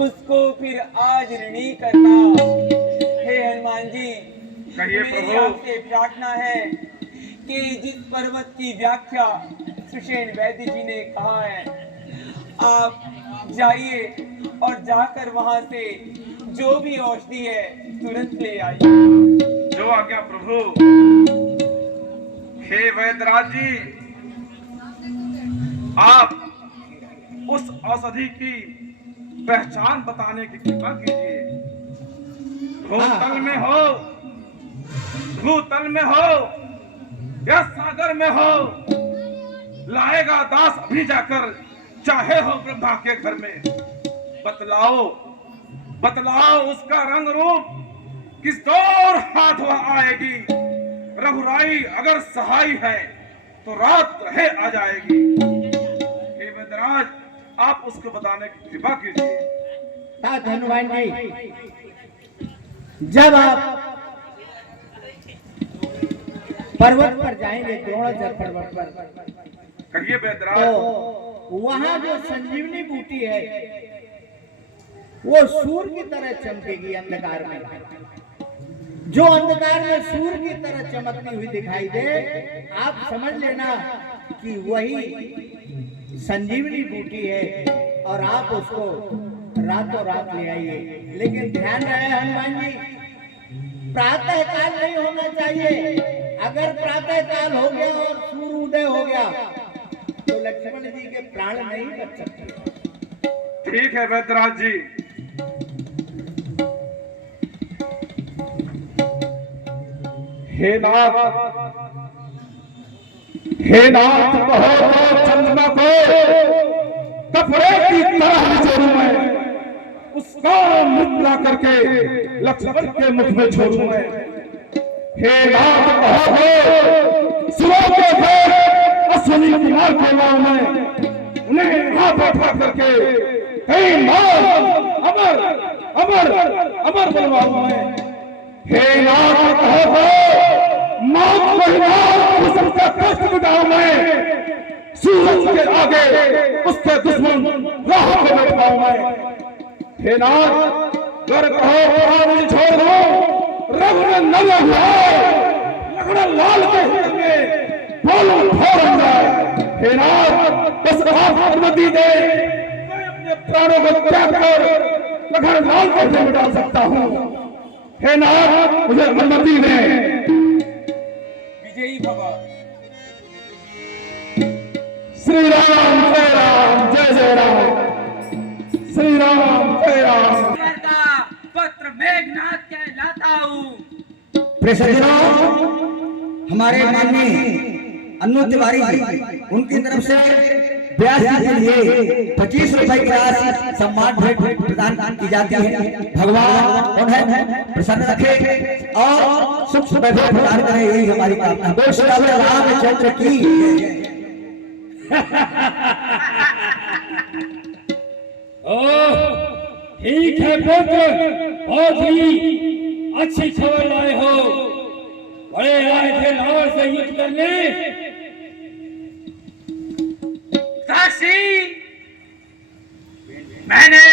उसको फिर आज ऋणी करना। हे हनुमान जी, कहिए मेरी प्रभु। आपसे प्रार्थना है कि जिस पर्वत की व्याख्या सुषेण वैद्य जी ने कहा है, आप जाइए और जाकर वहां से जो भी औषधि है तुरंत ले आइए। जो आज्ञा प्रभु। हे वैद्यराज जी, आप उस औषधि की पहचान बताने की कृपा कीजिए। भूतल में हो, भूतल में हो या सागर में हो, लाएगा दास अभी जाकर, चाहे हो ब्रह्मा के घर में। बतलाओ बतलाओ उसका रंग रूप किस दौर हाथ वह आएगी। रघुराई अगर सहाय है तो रात रहे आ जाएगी। हे वैद्यराज, आप उसको बताने की कृपा कीजिए। हनुमान जी, जब आप पर्वत पर जाएंगे, द्रोणाचल पर्वत पर, कहिए वैद्यराज। तो वहां जो संजीवनी बूटी है वो सूर्य की तरह चमकेगी अंधकार में। जो अंधकार में सूर्य की तरह चमकती हुई दिखाई दे, आप समझ लेना कि वही संजीवनी बूटी है और आप उसको रातों रात ले आइए। लेकिन ध्यान रहे हनुमान जी, प्रातः काल नहीं होना चाहिए। अगर प्रातः काल हो गया और सूर्य उदय हो गया तो लक्ष्मण जी के प्राण नहीं बच सकते। ठीक है वैद्यराज जी। हे नाथ, हे नाथ, कहो तो चंद्रमा को कपड़े की तरह निचोड़ूं मैं, उसका मुख ला करके लक्ष्मण के मुख में छोड़ूं मैं। हे नाथ, कहो तो सुरों के भेद अश्विनी कुमार को लाऊं मैं, उन्हें यहाँ बैठा करके कई नाम अमर अमर अमर बनवाऊं मैं। हे नाथ, कहो तो मौत को ही मौत, सबका कष्ट मिटाऊं मैं। सूरज के आगे उसके दुश्मन राह पे बैठ पाऊं मैं। हे नाथ, कर कहो प्राण छोड़ दो, रघुनंदन लखन लाल के हृदय में बोलूं फौरन जाए। हे नाथ, बस आप अनुमति दे, मैं अपने प्राणों को त्याग कर लखन लाल को भी मिटा सकता हूँ। हे नाथ, मुझे अनुमति दे। विजयी भव। श्री राम जय राम, जय जय राम। श्री राम जय राम। का पत्र मेघनाथ कहलाता हूँ। हमारे माननीय अन्नू तिवारी जी, उनकी तरफ से व्यास जी के लिए 25 रुपए की राशि सम्मान भेंट प्रदान की जाती है। भगवान उन्हें प्रसन्न रखे और सुख वैभव प्रदान करे, यही हमारी कामना। बोल श्री रामचंद्र की। ठीक है पुत्र, बहुत ही अच्छी खबर लाए हो। बड़े आए थे लाहौर से युद्ध करने। काशी, मैंने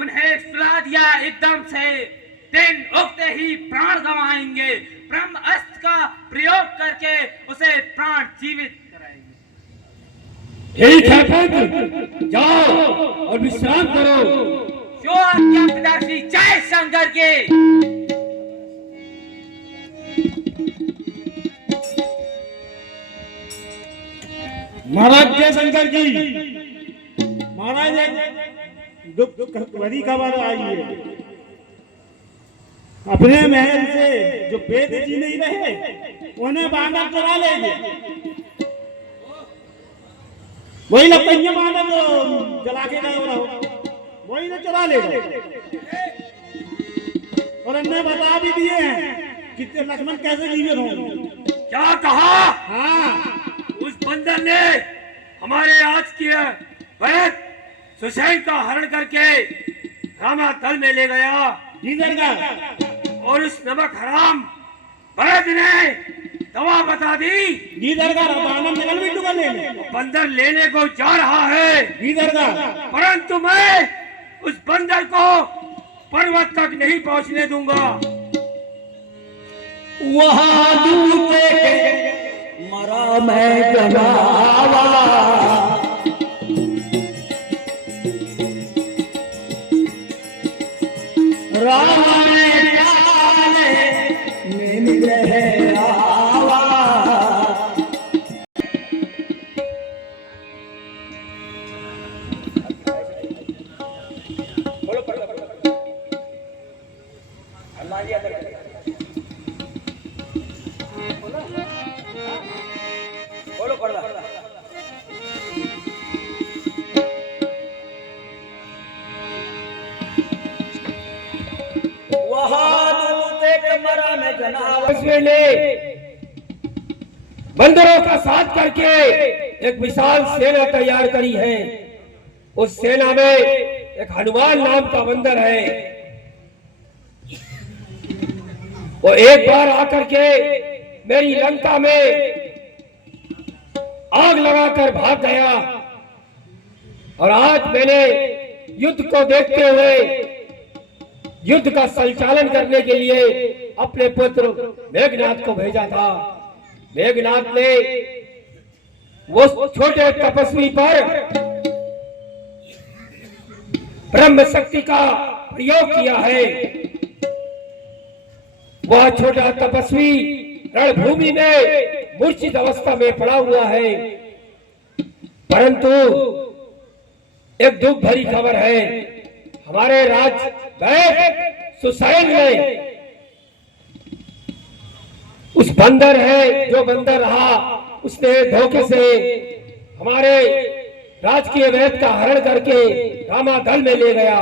उन्हें सुला दिया एकदम से। दिन उगते ही प्राण गंवाएंगे। ब्रह्म अस्त्र का प्रयोग करके उसे प्राण जीवित कराएंगे। ठीक है पुत्र, जाओ और विश्राम करो। जो आज्ञा पिताश्री, जय शंकर के। महाराज जय शंकर की। महाराज एक बड़ी खबर आई है। अपने महल से जो वेद जी नहीं रहे, उन्हें बानर चुरा लेंगे। वही लपैया बानर जो जला के गए रहो, वही ना चुरा लेगा। और हमने बता भी दिए हैं कि लक्ष्मण कैसे जीवित होंगे। क्या कहा? हाँ, उस बंदर ने हमारे आज किया वैद सुषेण का हरण करके रामा दल में ले गया। इधर का और उस नमक हराम वैद ने दवा बता दी। इधर का बानर निकल भी टुका लेने। बंदर लेने को जा रहा है। इधर का परंतु मैं उस बंदर को पर्वत तक नहीं पहुंचने दूंगा। वहां दूर देखे मरा मैं जनावा, राम में मिले आवा। ने बंदरों का साथ करके एक विशाल सेना तैयार करी है। उस सेना में एक हनुमान नाम का बंदर है। वो एक बार आकर के मेरी लंका में आग लगाकर भाग गया, और आज मैंने युद्ध को देखते हुए युद्ध का संचालन करने के लिए अपने पुत्र मेघनाथ को भेजा था। मेघनाथ ने वो छोटे तपस्वी पर ब्रह्म शक्ति का प्रयोग किया है। वह छोटा तपस्वी रणभूमि में मूर्छित अवस्था में पड़ा हुआ है। परंतु एक दुख भरी खबर है, हमारे राज सुसैन ने उस बंदर है जो बंदर रहा, उसने धोखे से हमारे राजकीय वैद का हरण करके रामादल में ले गया।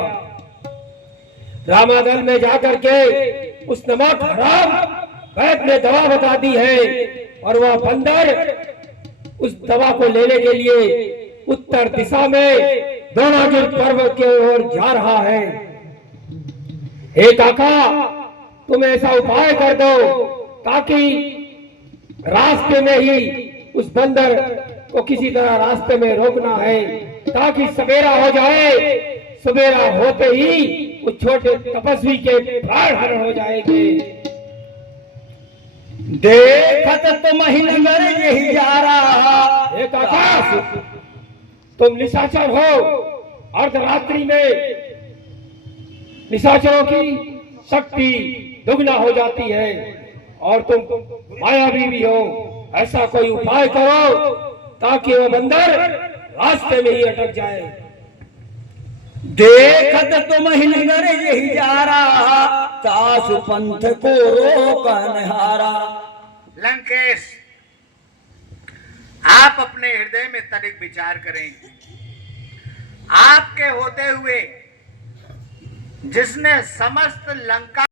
रामादल में जाकर के उस नमक हराम वैद ने दवा बता दी है, और वह बंदर उस दवा को लेने के लिए उत्तर दिशा में द्रोणागिरि पर्वत की ओर जा रहा है। हे काका, तुम ऐसा उपाय कर दो ताकि रास्ते में ही उस बंदर को किसी तरह रास्ते में रोकना है, ताकि सवेरा हो जाए। सवेरा होते ही उस छोटे तपस्वी के प्राण हरण हो जाएंगे। देखत तो महिनगर यही जा रहा। हे काका, तुम निशाचर हो। अर्धरात्रि में निशाचरों की शक्ति दुगना हो जाती है, और तुम मायावी भी हो। ऐसा कोई उपाय करो ताकि वह बंदर रास्ते में ही अटक जाए। देखत तो महिनगर यही जा रहा, तासु पंथ को रोकन हारा। लंकेश, आप अपने हृदय में तनिक विचार करें। आपके होते हुए जिसने समस्त लंका